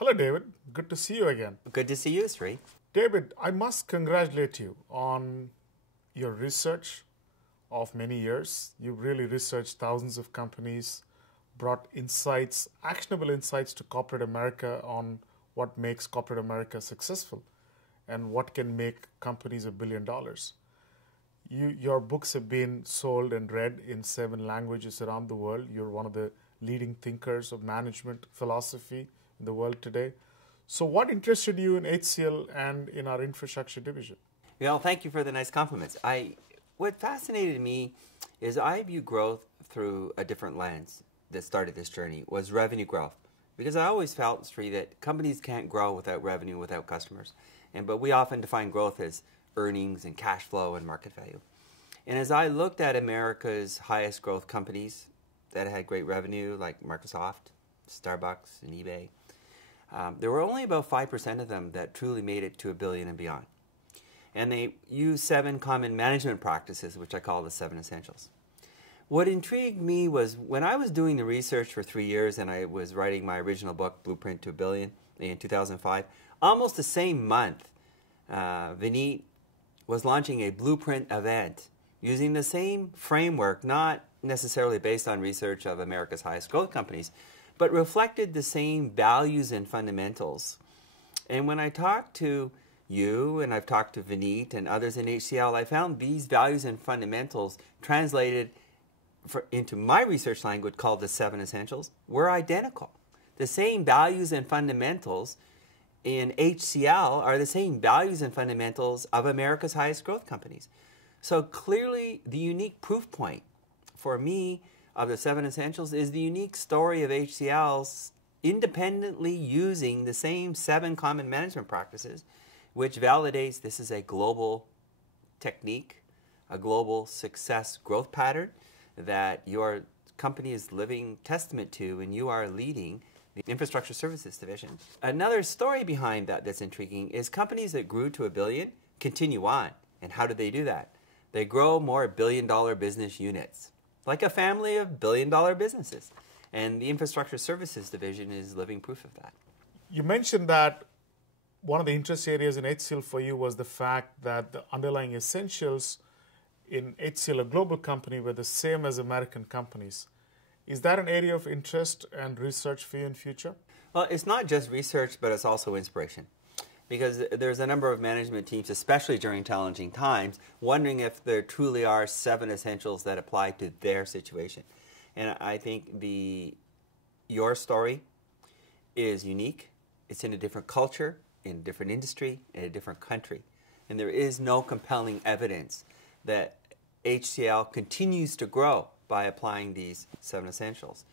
Hello, David. Good to see you again. Good to see you, Sri. David, I must congratulate you on your research of many years. You've really researched thousands of companies, brought insights, actionable insights to corporate America on what makes corporate America successful and what can make companies $1 billion. Your books have been sold and read in 7 languages around the world. You're one of the leading thinkers of management philosophy in the world today. So what interested you in HCL and in our infrastructure division? Well, thank you for the nice compliments. What fascinated me is I view growth through a different lens that started this journey, was revenue growth. Because I always felt, Sri, that companies can't grow without revenue, without customers. But we often define growth as earnings and cash flow and market value. And as I looked at America's highest growth companies that had great revenue, like Microsoft, Starbucks, and eBay, there were only about 5% of them that truly made it to $1 billion and beyond. And they use 7 common management practices, which I call the 7 essentials. What intrigued me was when I was doing the research for 3 years and I was writing my original book, Blueprint to $1 billion, in 2005, almost the same month, Vineet was launching a Blueprint event using the same framework, not necessarily based on research of America's highest growth companies, but reflected the same values and fundamentals. And when I talked to you, and I've talked to Vineet and others in HCL, I found these values and fundamentals translated into my research language called the 7 essentials were identical. The same values and fundamentals in HCL are the same values and fundamentals of America's highest growth companies. So clearly the unique proof point for me of the 7 essentials is the unique story of HCL's independently using the same 7 common management practices, which validates this is a global technique, a global success growth pattern that your company is living testament to, and you are leading the infrastructure services division. Another story behind that that's intriguing is companies that grew to $1 billion continue on. And how do they do that? They grow more billion-dollar business units, like a family of billion-dollar businesses. And the infrastructure services division is living proof of that. You mentioned that one of the interest areas in HCL for you was the fact that the underlying essentials in HCL, a global company, were the same as American companies. Is that an area of interest and research for you in future? Well, it's not just research, but it's also inspiration. Because there's a number of management teams, especially during challenging times, wondering if there truly are 7 essentials that apply to their situation. And I think your story is unique. It's in a different culture, in a different industry, in a different country. And there is no compelling evidence that HCL continues to grow by applying these 7 essentials.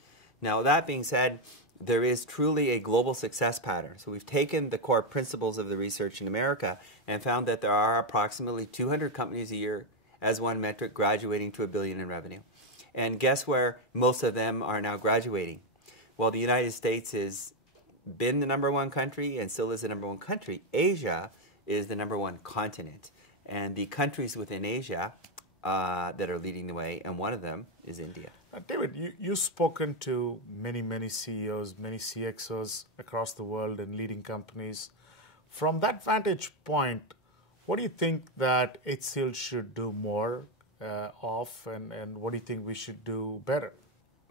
Now, that being said, there is truly a global success pattern. So we've taken the core principles of the research in America and found that there are approximately 200 companies a year as one metric graduating to $1 billion in revenue. And guess where most of them are now graduating? Well, the United States has been the #1 country and still is the #1 country. Asia is the #1 continent. And the countries within Asia that are leading the way, and one of them is India. David, you've spoken to many CEOs, many CXOs across the world and leading companies. From that vantage point, what do you think that HCL should do more of, and what do you think we should do better?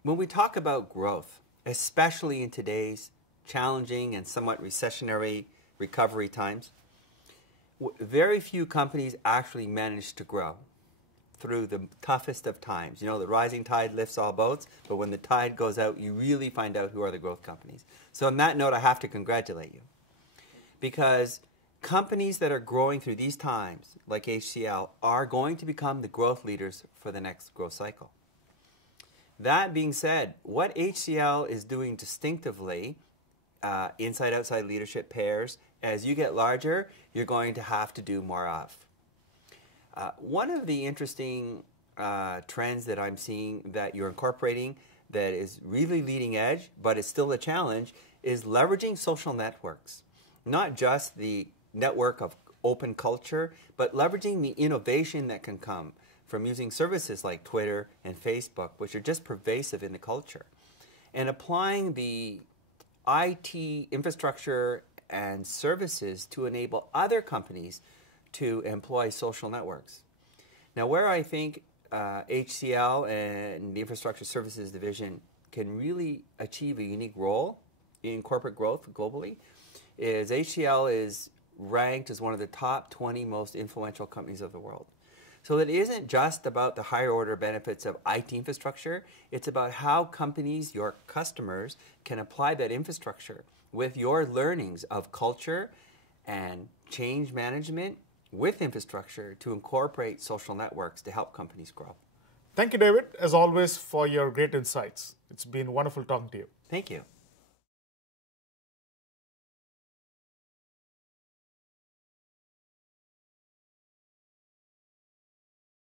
When we talk about growth, especially in today's challenging and somewhat recessionary recovery times, very few companies actually manage to grow through the toughest of times. You know, the rising tide lifts all boats, but when the tide goes out, you really find out who are the growth companies. So on that note, I have to congratulate you. Because companies that are growing through these times, like HCL, are going to become the growth leaders for the next growth cycle. That being said, what HCL is doing distinctively, inside-outside leadership pairs, as you get larger, you're going to have to do more of. One of the interesting trends that I'm seeing that you're incorporating that is really leading edge, but it's still a challenge, is leveraging social networks. Not just the network of open culture, but leveraging the innovation that can come from using services like Twitter and Facebook, which are just pervasive in the culture, and applying the IT infrastructure and services to enable other companies to employ social networks. Now, where I think HCL and the Infrastructure Services Division can really achieve a unique role in corporate growth globally is HCL is ranked as one of the top 20 most influential companies of the world. So it isn't just about the higher order benefits of IT infrastructure, it's about how companies, your customers, can apply that infrastructure with your learnings of culture and change management with infrastructure to incorporate social networks to help companies grow. Thank you, David, as always, for your great insights. It's been wonderful talking to you. Thank you.